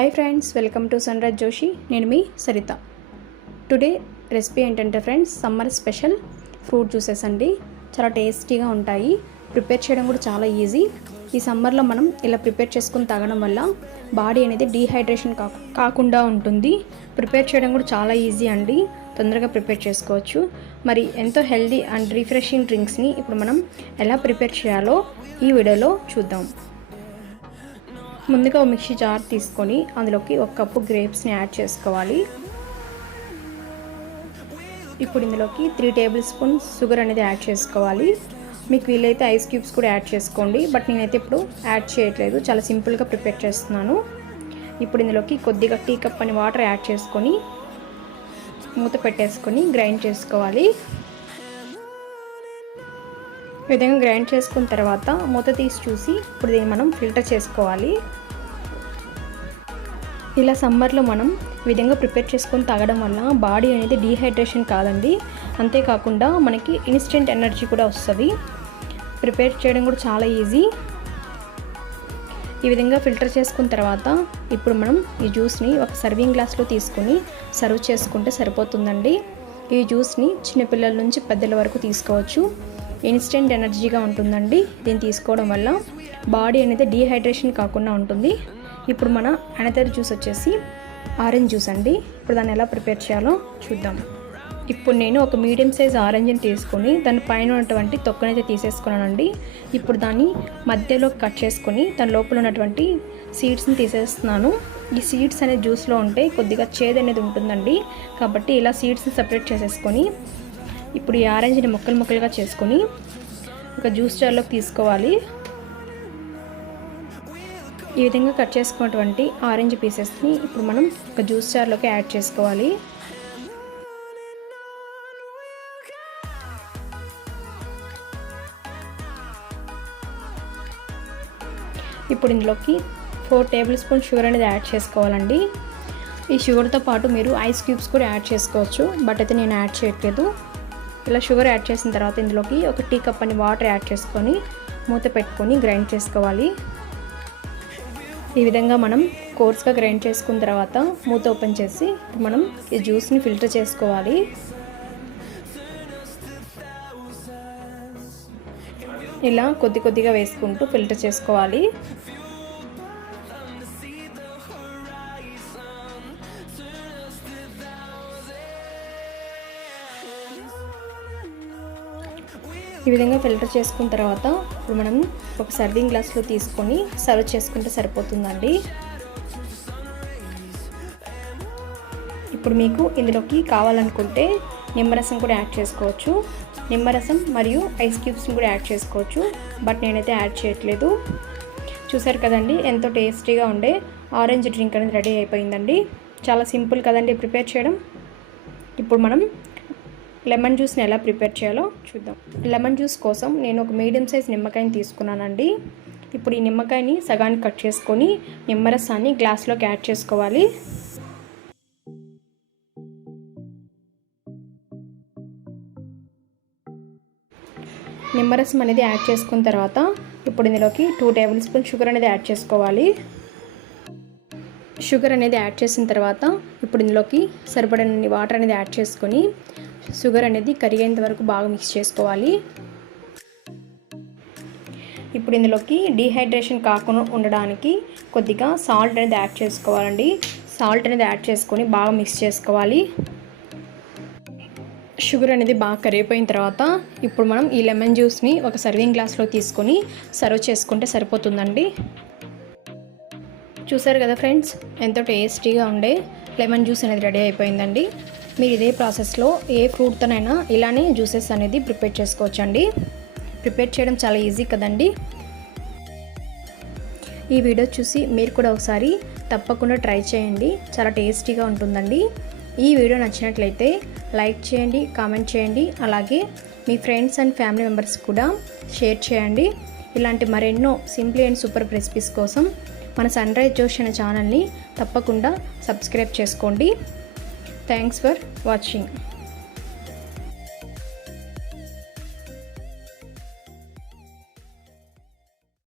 Hi friends, welcome to sunrise Joshi. నేను మీ Saritha. Today recipe ఏంటంటే friends, summer special fruit juices అండి. చాలా టేస్టీగా ఉంటాయి. ప్రిపేర్ చేయడం కూడా చాలా ఈజీ. ఈ సమ్మర్లో మనం ఇలా ప్రిపేర్ చేసుకుని తాగడం వల్ల బాడీ అనేది డీహైడ్రేషన్ కాకుండా ఉంటుంది. ప్రిపేర్ చేయడం కూడా చాలా ఈజీ అండి. తొందరగా ప్రిపేర్ చేసుకోవచ్చు. మరి ఎంతో హెల్దీ అండ్ రిఫ్రెషింగ్ డ్రింక్స్ని ఇప్పుడు మనం ఎలా ప్రిపేర్ చేయాలో ఈ వీడియోలో చూద్దాం. ముందుగా మిక్సీ జార్ తీసుకొని అందులోకి 1 కప్పు గ్రేప్స్ని యాడ్ చేసుకోవాలి. ఇప్పుడు ఇందులోకి 3 టేబుల్ స్పూన్స్ షుగర్ అనేది యాడ్ చేసుకోవాలి. మీకు వీలైతే ఐస్ క్యూబ్స్ కూడా యాడ్ చేసుకోండి, బట్ నేనైతే ఇప్పుడు యాడ్ చేయట్లేదు. చాలా సింపుల్గా ప్రిపేర్ చేస్తున్నాను. ఇప్పుడు ఇందులోకి కొద్దిగా టీ కప్ అని వాటర్ యాడ్ చేసుకొని మూత పెట్టేసుకొని గ్రైండ్ చేసుకోవాలి. ఈ విధంగా గ్రైండ్ చేసుకున్న తర్వాత మూత తీసి చూసి ఇప్పుడు దీన్ని మనం ఫిల్టర్ చేసుకోవాలి. ఇలా సమ్మర్లో మనం ఈ విధంగా ప్రిపేర్ చేసుకొని తాగడం వల్ల బాడీ అనేది డీహైడ్రేషన్ కాదండి, అంతేకాకుండా మనకి ఇన్స్టెంట్ ఎనర్జీ కూడా వస్తుంది. ప్రిపేర్ చేయడం కూడా చాలా ఈజీ. ఈ విధంగా ఫిల్టర్ చేసుకున్న తర్వాత ఇప్పుడు మనం ఈ జ్యూస్ని ఒక సర్వింగ్ గ్లాస్లో తీసుకొని సర్వ్ చేసుకుంటే సరిపోతుందండి. ఈ జ్యూస్ని చిన్నపిల్లల నుంచి పెద్దల వరకు తీసుకోవచ్చు. ఇన్స్టెంట్ ఎనర్జీగా ఉంటుందండి. దీన్ని తీసుకోవడం వల్ల బాడీ అనేది డీహైడ్రేషన్ కాకుండా ఉంటుంది. ఇప్పుడు మన అనదర్ జ్యూస్ వచ్చేసి ఆరెంజ్ జ్యూస్ అండి. ఇప్పుడు దాన్ని ఎలా ప్రిపేర్ చేయాలో చూద్దాం. ఇప్పుడు నేను ఒక మీడియం సైజ్ ఆరెంజ్ని తీసుకొని దాని పైన ఉన్నటువంటి తొక్కనైతే తీసేసుకున్నానండి. ఇప్పుడు దాన్ని మధ్యలో కట్ చేసుకొని దాని లోపల ఉన్నటువంటి సీడ్స్ని తీసేస్తున్నాను. ఈ సీడ్స్ అనేది జ్యూస్లో ఉంటే కొద్దిగా చేదు అనేది ఉంటుందండి, కాబట్టి ఇలా సీడ్స్ని సపరేట్ చేసేసుకొని ఇప్పుడు ఈ ఆరెంజ్ని ముక్కలుగా చేసుకొని ఒక జ్యూస్ జార్లోకి తీసుకోవాలి. ఈ విధంగా కట్ చేసుకున్నటువంటి ఆరెంజ్ పీసెస్ని ఇప్పుడు మనం ఒక జ్యూస్ జార్లోకి యాడ్ చేసుకోవాలి. ఇప్పుడు ఇందులోకి 4 టేబుల్ స్పూన్ షుగర్ అనేది యాడ్ చేసుకోవాలండి. ఈ షుగర్తో పాటు మీరు ఐస్ క్యూబ్స్ కూడా యాడ్ చేసుకోవచ్చు, బట్ అయితే నేను యాడ్ చేయట్లేదు. ఇలా షుగర్ యాడ్ చేసిన తర్వాత ఇందులోకి ఒక టీ కప్ అని వాటర్ యాడ్ చేసుకొని మూత పెట్టుకొని గ్రైండ్ చేసుకోవాలి. ఈ విధంగా మనం కోర్స్గా గ్రైండ్ చేసుకున్న తర్వాత మూత ఓపెన్ చేసి మనం ఈ జ్యూస్ని ఫిల్టర్ చేసుకోవాలి. ఇలా కొద్దిగా వేసుకుంటూ ఫిల్టర్ చేసుకోవాలి. ఈ విధంగా ఫిల్టర్ చేసుకున్న తర్వాత ఇప్పుడు మనం ఒక సర్వింగ్ గ్లాస్లో తీసుకొని సర్వ్ చేసుకుంటే సరిపోతుందండి. ఇప్పుడు మీకు ఇందులోకి కావాలనుకుంటే నిమ్మరసం కూడా యాడ్ చేసుకోవచ్చు. నిమ్మరసం మరియు ఐస్ క్యూబ్స్ని కూడా యాడ్ చేసుకోవచ్చు, బట్ నేనైతే యాడ్ చేయట్లేదు. చూసారు కదండి, ఎంతో టేస్టీగా ఉండే ఆరెంజ్ డ్రింక్ అనేది రెడీ అయిపోయిందండి. చాలా సింపుల్ కదండి ప్రిపేర్ చేయడం. ఇప్పుడు మనం లెమన్ జ్యూస్ని ఎలా ప్రిపేర్ చేయాలో చూద్దాం. లెమన్ జ్యూస్ కోసం నేను ఒక మీడియం సైజ్ నిమ్మకాయని తీసుకున్నానండి. ఇప్పుడు ఈ నిమ్మకాయని సగానికి కట్ చేసుకొని నిమ్మరసాన్ని గ్లాస్లోకి యాడ్ చేసుకోవాలి. నిమ్మరసం అనేది యాడ్ చేసుకున్న తర్వాత ఇప్పుడు ఇందులోకి 2 టేబుల్ స్పూన్ షుగర్ అనేది యాడ్ చేసుకోవాలి. షుగర్ అనేది యాడ్ చేసిన తర్వాత ఇప్పుడు ఇందులోకి సరిపడని వాటర్ అనేది యాడ్ చేసుకొని షుగర్ అనేది కరిగేంత వరకు బాగా మిక్స్ చేసుకోవాలి. ఇప్పుడు ఇందులోకి డీహైడ్రేషన్ కాకుండా ఉండడానికి కొద్దిగా సాల్ట్ అనేది యాడ్ చేసుకోవాలండి. సాల్ట్ అనేది యాడ్ చేసుకొని బాగా మిక్స్ చేసుకోవాలి. షుగర్ అనేది బాగా కరిగిపోయిన తర్వాత ఇప్పుడు మనం ఈ లెమన్ జ్యూస్ని ఒక సర్వింగ్ గ్లాస్లో తీసుకొని సర్వ్ చేసుకుంటే సరిపోతుందండి. చూసారు కదా ఫ్రెండ్స్, ఎంతో టేస్టీగా ఉండే లెమన్ జ్యూస్ అనేది రెడీ అయిపోయిందండి. మీరు ఇదే ప్రాసెస్లో ఏ ఫ్రూట్తోనైనా ఇలానే జ్యూసెస్ అనేది ప్రిపేర్ చేసుకోవచ్చండి. ప్రిపేర్ చేయడం చాలా ఈజీ కదండి. ఈ వీడియో చూసి మీరు కూడా ఒకసారి తప్పకుండా ట్రై చేయండి. చాలా టేస్టీగా ఉంటుందండి. ఈ వీడియో నచ్చినట్లయితే లైక్ చేయండి, కామెంట్ చేయండి, అలాగే మీ ఫ్రెండ్స్ అండ్ ఫ్యామిలీ మెంబర్స్ కూడా షేర్ చేయండి. ఇలాంటి మరెన్నో సింపుల్ అండ్ సూపర్ రెసిపీస్ కోసం మన సన్రైజ్ జోషి అనే ఛానల్ని తప్పకుండా సబ్స్క్రైబ్ చేసుకోండి. Thanks for watching.